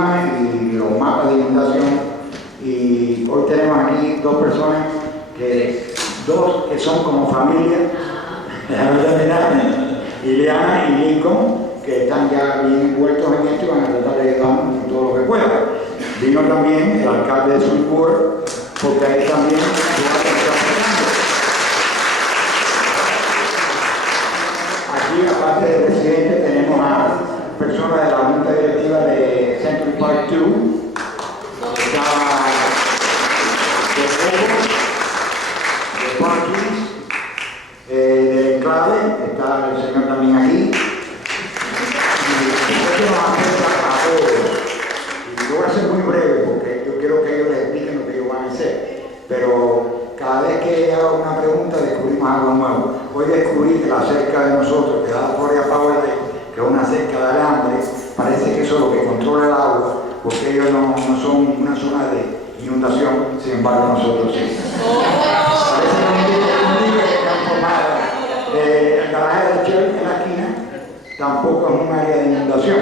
FEMA y los mapas de inundación. Y hoy tenemos aquí dos personas, dos que son como familia, Ileana y Lincoln, que están ya bien envueltos en esto y van a tratar de ayudarnos en todo lo que puedan. Vino también el alcalde de Sulcur, porque ahí también aquí, aparte del presidente, tenemos a personas de la junta directiva de Central Park 2, de Parkins, del enclave, está el señor también aquí. Y esto nos afecta a todos. Y yo voy a ser muy breve porque yo quiero que ellos les expliquen lo que ellos van a hacer. Pero cada vez que hago una pregunta descubrimos algo nuevo. Hoy descubrí que la cerca de nosotros, que da Gloria Power, que es una cerca de alambre, parece que eso es lo que controla el agua, porque ellos no son una zona de inundación, sin embargo nosotros sí. Parece que un día que están formadas. El garaje de Shell en la esquina tampoco es un área de inundación.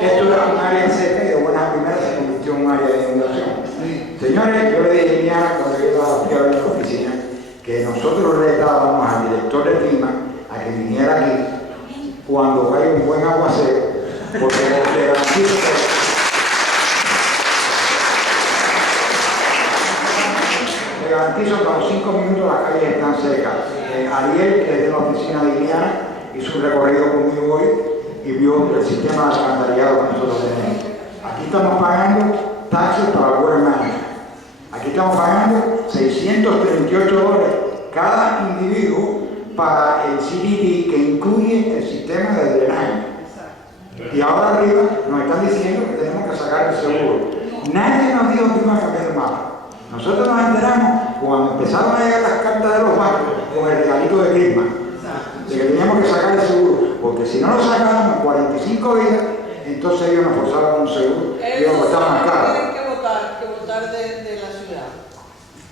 Esto era un área seca y de buena primera se convirtió en un área de inundación. Señores, yo le dije a Ileana cuando yo estaba aquí a ver la oficina que nosotros le dábamos al director de FEMA a que viniera aquí cuando vaya un buen aguacero, porque le garantizo que a los 5 minutos las calles están secas. Ariel, que es de la oficina de Ileana, hizo un recorrido conmigo hoy y vio el sistema de alcantarillado que nosotros tenemos. Aquí estamos pagando taxes para el water management. Aquí estamos pagando $638 cada individuo para el CDD que incluye el sistema de drenaje. Y ahora arriba nos están diciendo que tenemos que sacar el seguro. Nadie nos dijo que iba a cambiar el mapa. Nosotros nos enteramos cuando empezaron a llegar las cartas de los bancos con el regalito de Christmas, de que teníamos que sacar el seguro, porque si no lo sacábamos en 45 días, entonces ellos nos forzaban un seguro y nos costaban más caro. Tienen que votar de la ciudad,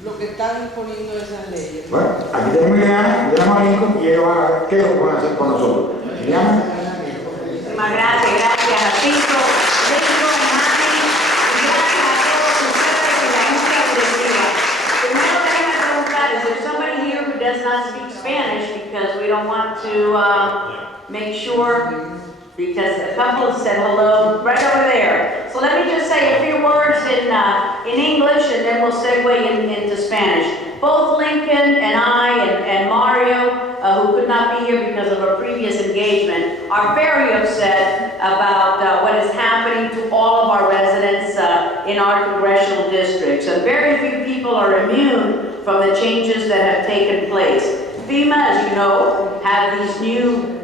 lo que están poniendo esas leyes. Bueno, aquí tenemos a Ileana, tenemos a Lincoln y ellos van a ver qué es lo que van a hacer con nosotros. Ileana. Muchísimas gracias a Tito, Lincoln, Mami, y gracias a todos ustedes en la junta directiva. Primero déjenme preguntar, is there somebody here who does not speak Spanish, because we don't want to make sure, because a couple said hello right over there. So let me just say a few words in English and then we'll segue into Spanish. Both Lincoln and I and Mario, who could not be here because of a previous engagement, are very upset about what is happening to all of our residents in our congressional districts. And very few people are immune from the changes that have taken place. FEMA, as you know, have these new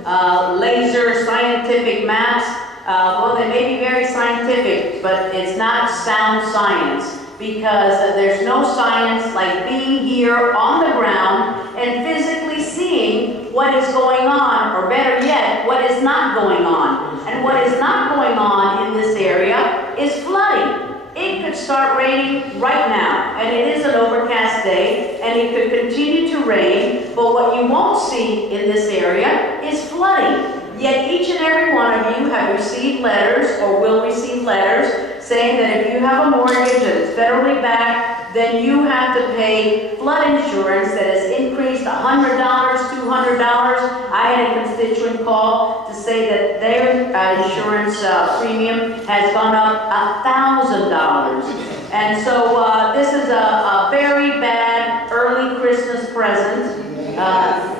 laser scientific maps. Well, they may be very scientific, but it's not sound science, because there's no science like being here on the ground and physically seeing what is going on, or better yet, what is not going on. And what is not going on in this area is flooding. It could start raining right now, and it is an overcast day, and it could continue to rain, but what you won't see in this area is flooding. Yet each and every one of you have received letters or will receive letters saying that if you have a mortgage that is federally backed, then you have to pay flood insurance that has increased $100, $200. I had a constituent call to say that their insurance premium has gone up $1,000. And so this is a very bad early Christmas present.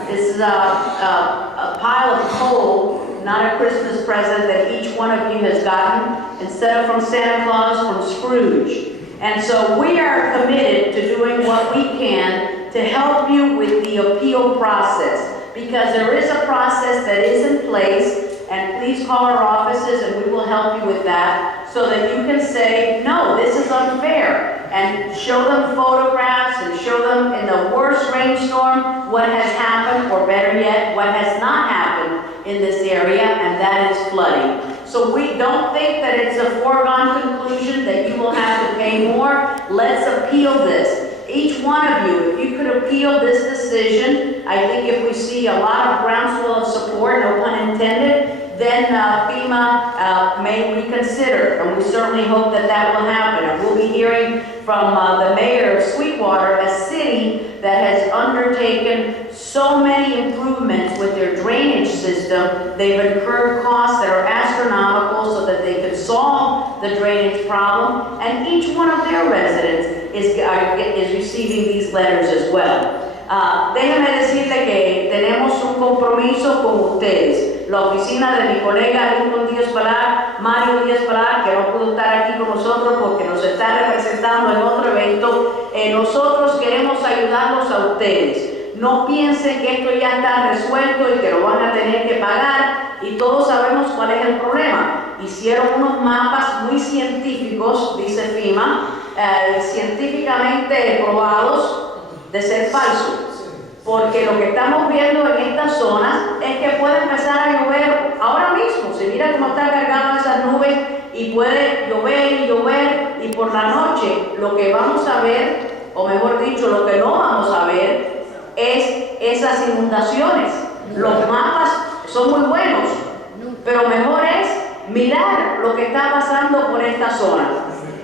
This is a pile of coal, not a Christmas present that each one of you has gotten, instead of from Santa Claus, from Scrooge. And so we are committed to doing what we can to help you with the appeal process, because there is a process that is in place, and please call our offices and we will help you with that, so that you can say, no, this is unfair, and show them photographs and show them in the worst rainstorm what has happened, or better yet, what has not happened in this area, and that is flooding. So we don't think that it's a foregone conclusion that you will have to pay more. Let's appeal this. Each one of you, if you could appeal this decision, I think if we see a lot of groundswell of support, no pun intended, then FEMA may reconsider, and we certainly hope that that will happen. And we'll be hearing from the mayor of Sweetwater, a city that has undertaken so many improvements with their drainage system. They've incurred costs that are astronomical so that they could solve the drainage problem, and each one of their residents is receiving these letters as well. Déjenme decirle que tenemos un compromiso con ustedes. La oficina de mi colega Lincoln Díaz Balar, Mario Díaz Balar, que no pudo estar aquí con nosotros porque nos está representando en otro evento, nosotros queremos ayudarlos a ustedes. No piensen que esto ya está resuelto y que lo van a tener que pagar, y todos sabemos cuál es el problema. Hicieron unos mapas muy científicos, dice FEMA, científicamente probados de ser falsos, porque lo que estamos viendo en estas zonas es que puede empezar a llover ahora mismo. Se mira cómo están cargadas esas nubes y puede llover y llover, y por la noche lo que vamos a ver, o mejor dicho, lo que no vamos a ver, es esas inundaciones. Los mapas son muy buenos, pero mejor es mirar lo que está pasando por esta zona.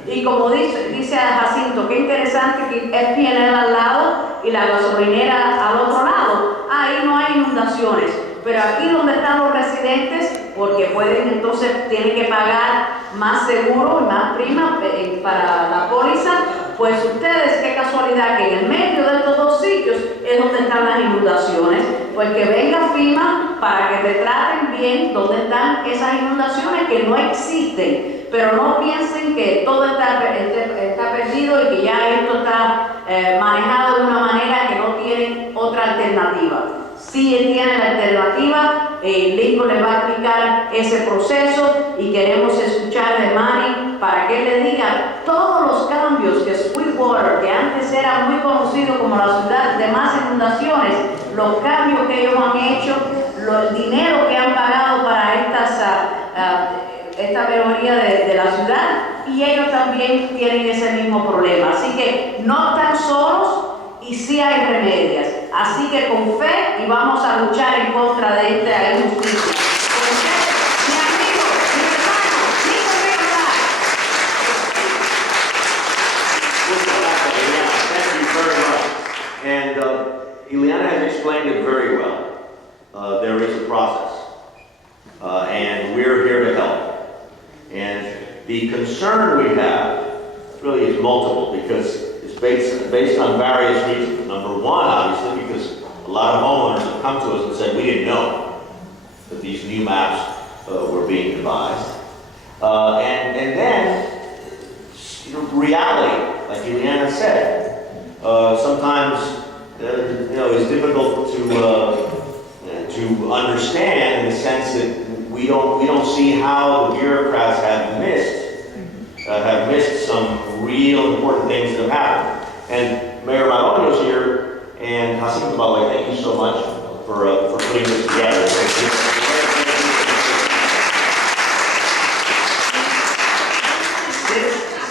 Y como dice Jacinto, qué interesante que es FEMA al lado y la gasolinera al otro lado. Ahí no hay inundaciones, pero aquí donde están los residentes, porque tienen que pagar más seguro y más prima para la póliza, pues ustedes, qué casualidad que en el medio de estos dos sitios es donde están las inundaciones. Pues que venga FEMA para que retraten bien dónde están esas inundaciones que no existen. Pero no piensen que todo está perdido y que ya esto está manejado de una manera que no tienen otra alternativa. Sí tienen la alternativa, Lincoln les va a explicar ese proceso, y queremos escuchar de Manny para que él le diga todos los cambios que Sweetwater, que antes era muy conocido como la ciudad de más inundaciones, los cambios que ellos han hecho, el dinero que han pagado para esta mejoría de la ciudad, y ellos también tienen ese mismo problema. Así que no están solos y sí hay remedios. Así que con fe, y vamos a luchar en contra de esta injusticia. Con fe, mi amigo, mi hermano, Thank you very much. And Ileana has explained it very well. There is a process, and we're here to help. And the concern we have really is multiple, because it's based on various reasons. Number one, obviously, because a lot of homeowners have come to us and said, we didn't know that these new maps were being devised. And then, reality, like Ileana said, sometimes it's difficult to understand, in the sense that we don't see how the bureaucrats have missed some real important things that have happened. And Mayor Maronio's here, and Jacinto, by the way, thank you so much for putting this together.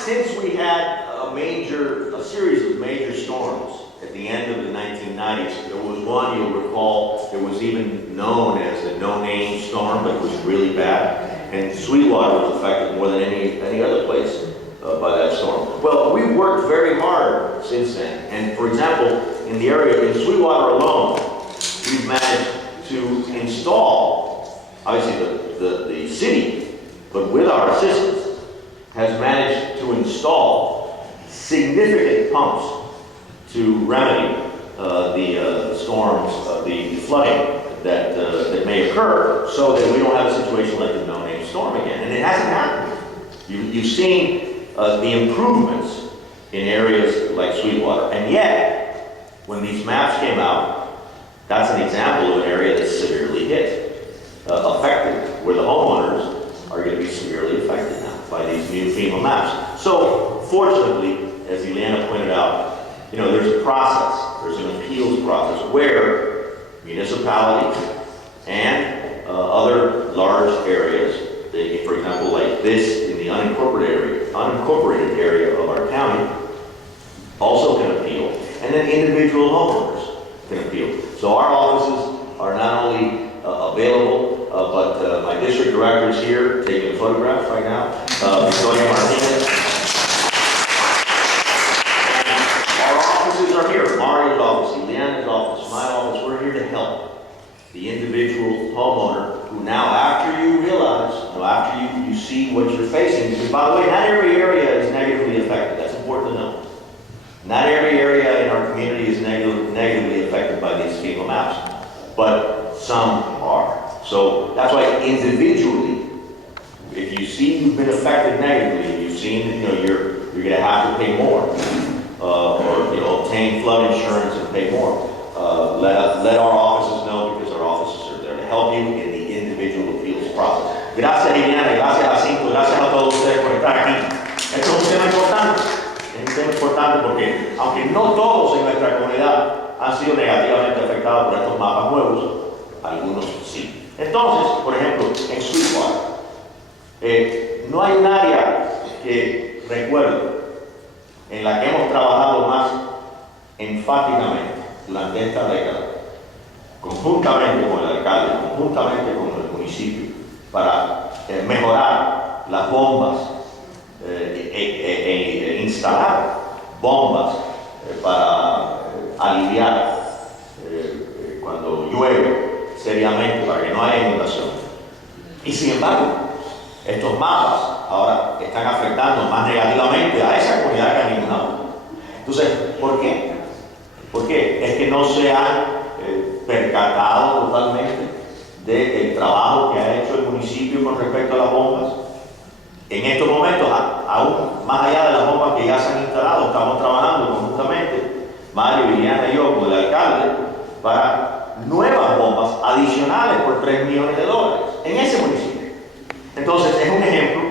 Since we had a series of major storms at the end of the 1990s, there was one, you'll recall, it was even known as the no-name storm, but it was really bad. And Sweetwater was affected more than any other place by that storm. Well, we've worked very hard since then. And for example, in the area, in Sweetwater alone, we've managed to install, obviously the city, but with our assistance, has managed to install significant pumps to remedy the storms, the flooding that may occur, so that we don't have a situation like the no-name storm again. And it hasn't happened. You've seen the improvements in areas like Sweetwater. And yet, when these maps came out, that's an example of an area that's severely hit, affected, where the homeowners are going to be severely affected now by these new FEMA maps. So, fortunately, as Ileana pointed out, there's a process, there's an appeals process where municipalities and other large areas, for example, like this in the unincorporated area of our county, also can appeal, and then individual homeowners can appeal. So our offices are not only available, but my district director is here taking a photograph right now. Victoria Martinez. Our offices are here. Mario's office, Ileana's office, my office. We're here to help the individual homeowner who now, after you realize, after you see what you're facing, because by the way, not every area is negatively affected. That's important to know. Not every area in our community is negatively affected by these FEMA maps, but some are. So that's why individually, if you see you've been affected negatively, you've seen that you're going to have to pay more, or obtain flood insurance and pay more. Let our offices know, because our offices are there to help you in the individual appeals process. Gracias, Ileana, gracias a Cinco, gracias a todos ustedes por estar aquí. Esto es un tema importante. Es un tema importante porque, aunque no todos en nuestra comunidad han sido negativamente afectados por estos mapas nuevos, algunos sí. Entonces, por ejemplo, en Sweetwater, no hay un área que recuerdo en la que hemos trabajado más enfáticamente durante esta década, conjuntamente con el alcalde, conjuntamente con el municipio, para mejorar las bombas, instalar bombas para aliviar cuando llueve seriamente, para que no haya inundación. Y sin embargo, estos mapas ahora están afectando más negativamente a esa comunidad que a ninguna otra. Entonces, ¿por qué? ¿Por qué? Es que no se han percatado totalmente del trabajo que ha hecho el municipio con respecto a las bombas. En estos momentos, aún más allá de las bombas que ya se han instalado, estamos trabajando conjuntamente, Mario, Ileana y yo, con el alcalde, para nuevas bombas adicionales por $3 millones en ese municipio. Entonces, es un ejemplo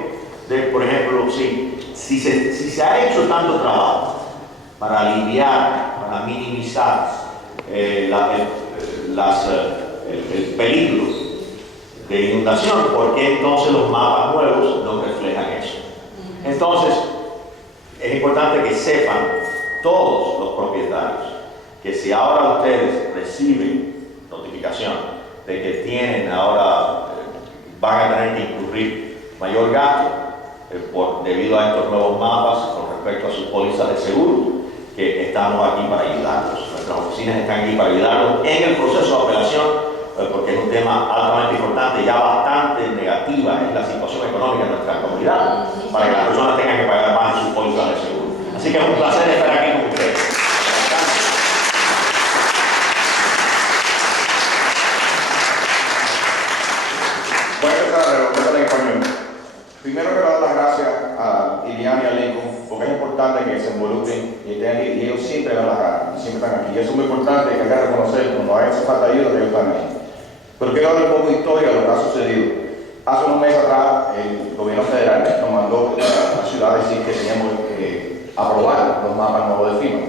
de, por ejemplo, si se ha hecho tanto trabajo para aliviar, para minimizar el peligro de inundación, ¿por qué entonces los mapas nuevos no reflejan eso? Entonces, es importante que sepan todos los propietarios que si ahora ustedes reciben notificación de que tienen ahora, van a tener que incurrir mayor gasto debido a estos nuevos mapas con respecto a sus pólizas de seguro, que estamos aquí para ayudarlos. Nuestras oficinas están aquí para ayudarlos en el proceso de apelación, porque es un tema altamente importante, ya bastante negativa es la situación económica de nuestra comunidad, para que las personas tengan que pagar más en sus pólizas de seguro. Así que es un placer estar aquí con ustedes. Voy a empezar en español. Primero quiero dar las gracias a Ileana y a Lincoln, porque es importante que se involucren y ellos siempre dan la cara, siempre están aquí. Y eso es muy importante, que hay que reconocer cuando hay esa falta de ayuda que ellos están ahí. Pero quiero dar un poco de historia de lo que ha sucedido. Hace unos meses atrás, el gobierno federal nos mandó a la ciudad a decir que teníamos que aprobar los mapas nuevos de FEMA.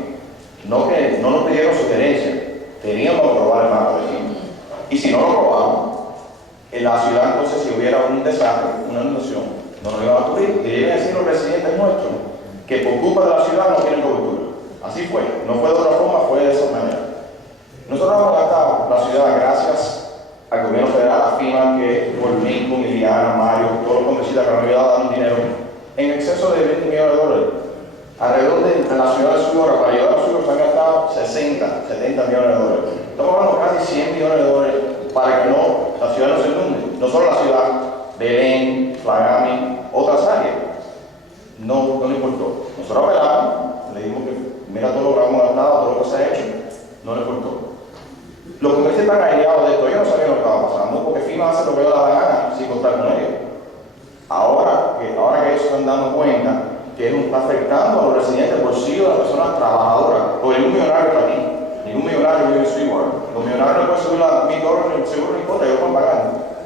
No nos pidieron sugerencias, teníamos que aprobar el mapa de FEMA. Y si no lo aprobamos, en la ciudad, entonces, si hubiera un desastre, una inundación, no nos iban a cubrir. Y deben decir los residentes nuestros que por culpa de la ciudad no tienen cobertura. Así fue, no fue de otra forma, fue de esa manera. Nosotros hemos gastado la ciudad, gracias al gobierno federal, a FEMA, que por Lincoln, Ileana, Mario, todos los congresistas que nos han ayudado dando dinero, en exceso de $20 millones. Alrededor de la ciudad de Sweetwater, para ayudar a los se han gastado 70 millones de dólares. Estamos hablando casi $100 millones para que la ciudad no se inunde. No solo la ciudad, Belén, Miami, otras áreas. No le importó. Nosotros apelamos, le dijimos que mira todo lo que hemos gastado, todo lo que se ha hecho, no le importó. Los congresistas están aislados de esto, ellos no sabían lo que estaba pasando, porque FEMA hace lo que le da la gana sin contar con ellos. Ahora que ellos se están dando cuenta que está afectando a los residentes, bolsillos de las personas trabajadoras, porque ningún millonario está aquí, ningún millonario vive en Sweetwater. Los millonarios no pueden subir a $1,000 en el seguro, no importa, ellos lo pueden pagar.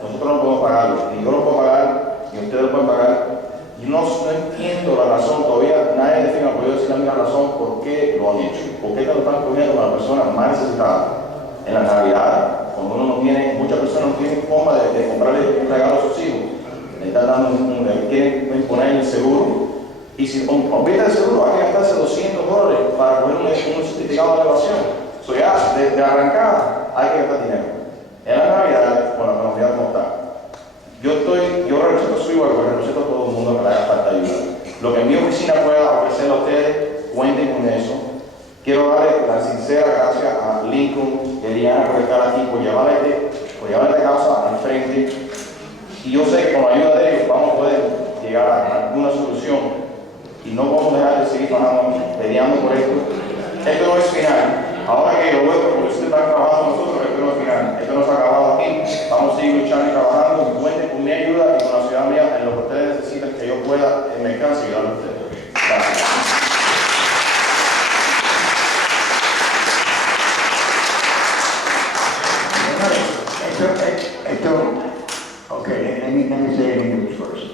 Nosotros no podemos pagarlo, ni yo lo puedo pagar, ni ustedes lo pueden pagar. Yo no entiendo la razón, todavía nadie de FEMA ha podido decir la misma razón por qué lo han hecho, por qué lo están cogiendo con las personas más necesitadas. En la Navidad, cuando uno no tiene, muchas personas no tienen forma de comprarle un regalo a sus hijos, le están dando quieren imponer el seguro. Y si olvida el seguro, hay que gastarse $200 para coger un certificado de elevación. So ya, de arrancada, hay que gastar dinero. En la Navidad, con la comunidad como está. Yo sigo el respeto a todo el mundo que le haga falta ayuda. Lo que mi oficina pueda ofrecerle a ustedes, cuenten con eso. Quiero darle la sincera gracias a Lincoln y a Ileana por estar aquí, por llevar esta causa al frente. Y yo sé que con la ayuda de ellos vamos a poder llegar a alguna solución y no vamos a dejar de seguir peleando por esto. Esto no es final. Ahora que lo veo, porque ustedes están trabajando nosotros, esto no es final. Esto no se ha acabado aquí. Vamos a seguir luchando y trabajando. Y cuenten con mi ayuda y con la ciudad mía en lo que ustedes necesitan que yo pueda en mi alcance ayudar a ustedes. Gracias. Okay, let me say it in English first.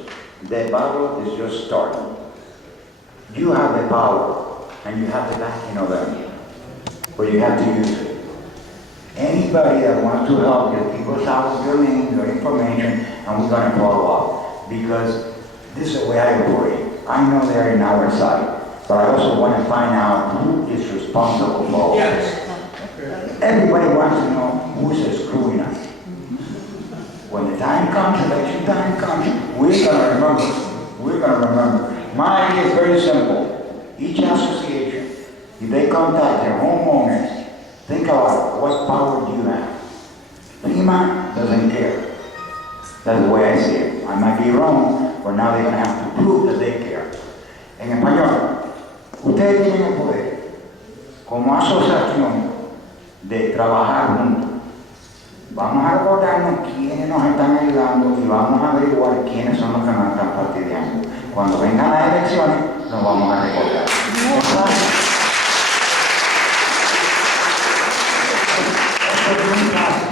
The battle is just starting. You have the power, and you have the backing of them, but you have to use it. Anybody that wants to help you, people out your name, your information, and we're going to follow up. Because this is the way I operate. I know they're in our side, but I also want to find out who is responsible for all this. Everybody wants to know who's screwing us. When the time comes, election time comes, we're going to remember. We're going to remember. My idea is very simple. Each association, if they contact their homeowners, think about what power do you have. FEMA doesn't care. That's the way I see it. I might be wrong, but now they're going to have to prove that they care. En español, ustedes tienen el poder, como asociación, de trabajar juntos. Vamos a recordarnos quiénes nos están ayudando y vamos a averiguar quiénes son los que nos están fastidiando. Cuando vengan las elecciones, nos vamos a recordar. Esto es muy fácil.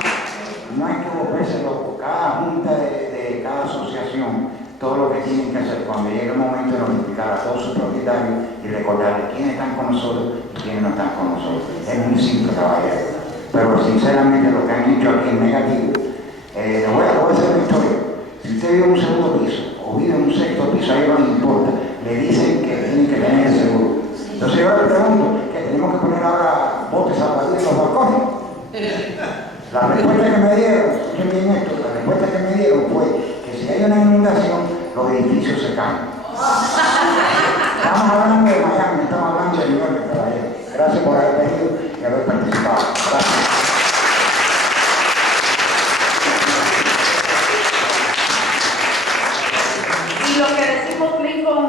No hay que volverse loco. Cada junta de cada asociación, todo lo que tienen que hacer cuando llegue el momento de notificar a todos sus propietarios y recordarles quiénes están con nosotros y quiénes no están con nosotros. Es muy simple, caballero. Pero sinceramente lo que han dicho aquí es negativo. Le voy a hacer una historia. Si usted vive en un segundo piso o vive en un sexto piso, a ellos no les importa. Le dicen que tienen que tener el seguro. Entonces yo le pregunto, ¿que tenemos que poner ahora botes a partir de los balcones? La respuesta que me dieron, escuchen bien esto, la respuesta que me dieron fue que si hay una inundación, los edificios se caen. Estamos hablando de Miami, estamos hablando de New York, caballero. Gracias por haber venido y haber participado. Gracias. Y lo que decimos Lincoln,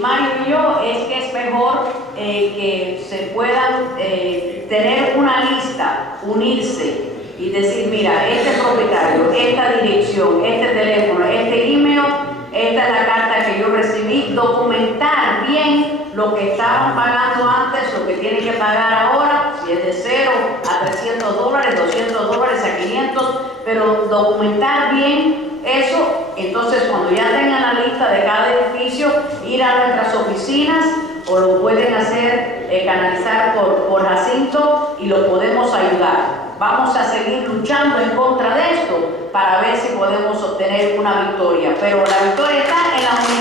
Mario y yo, es que es mejor que se puedan tener una lista, unirse y decir, mira, este propietario, esta dirección, este teléfono, este email, esta es la carta que yo recibí, documentar bien lo que estaban pagando antes, lo que tienen que pagar ahora, si es de $0 a $300, $200 a 500, pero documentar bien eso. Entonces cuando ya tengan la lista de cada edificio, ir a nuestras oficinas o lo pueden hacer, canalizar por Jacinto y lo podemos ayudar. Vamos a seguir luchando en contra de esto para ver si podemos obtener una victoria, pero la victoria está en la unidad.